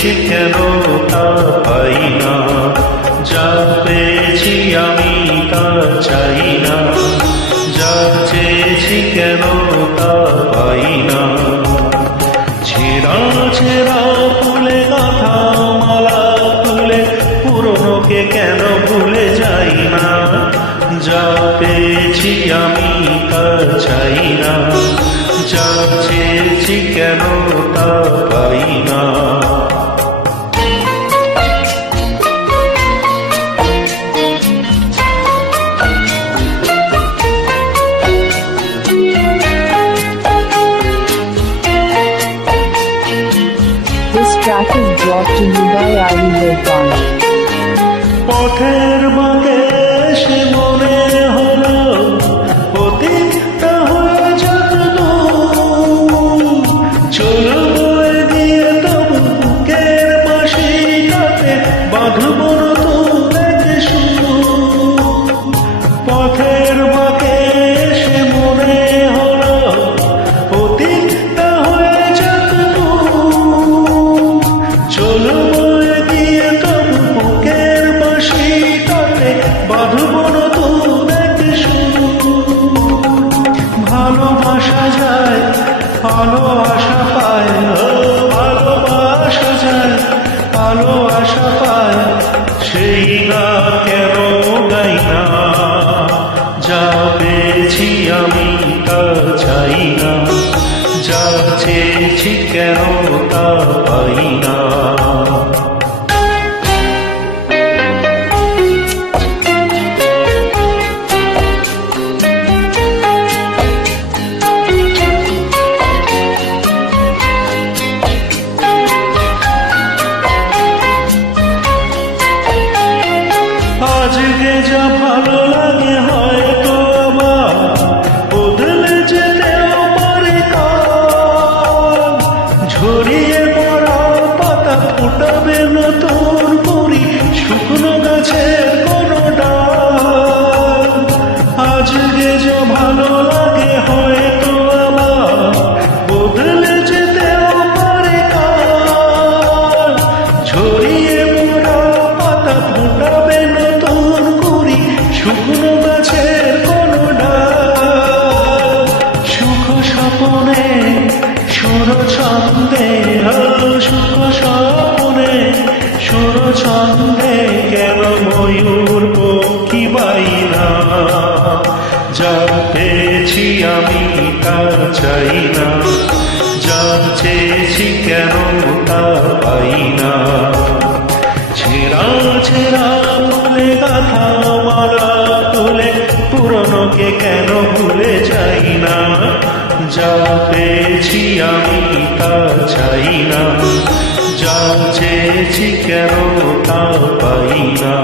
চেয়েছি কেন তা পাই না, যা পেয়েছি আমি তা চাই না, যা চেয়েছি কেন তা পাই না। ছেঁড়া ছেঁড়া ফুলে গাঁথা মালা তুলে পুরনোকে কেন ভুলে যাই না, যা পেয়েছি আমি তা চাই না, যা চেয়েছি কেন তা পাই না। This track is brought to you by Ali Lirfan. পথের বাঁকে সে মনে হলো অতীতটা হয়ে যাক দূর, চলবো দিয়ে তবু বুকের বাঁশিটাতে বাঁধব নতুন এক সুর। পথের বাঁকে সে মনে হলো অতীতটা হয়ে যাক দূর, চলবো দিয়ে তবু বুকের বাঁশিটাতে বাঁধব নতুন এক সুর। ভালোবাসা যায়, ভালো আশা পায়, ভালোবাসা যায়, ভালো আশা পায়, সেই গান কেন গাই না, যা পেয়েছি আমি তা চাই না, যা চেয়েছি কেন তা পাই না। আজকে যা ভালো লাগে হয়তো আমার বদলে যেতেও পারে কাল, ঝরিয়ে পড়া পাতা ফুটাবে নতুন করি শুকনো গাছের কোনো ডাল। আজকে যা ভালো লাগে হয়তো আমার বদলে যেতেও পারে কাল, ঝরিয়ে পড়া পাতা ফুটাবে নতুন করি শুকনো গাছের কোনো ডাল। সুখ স্বপনে সুর ছন্দে, সুখ স্বপনে সুর ছন্দে কেন ময়ূর পক্ষী বাইনা, যা পেয়েছি আমি তা চাই না, যা চেয়েছি কেন তা পাই না। ছেঁড়া ছেঁড়া ফুলে গাঁথা মালা তুলে পুরনোকে কেন ভুলে যাই না, যা পেয়েছি আমি তা চাই না, যা চেয়েছি কেন তা পাই না।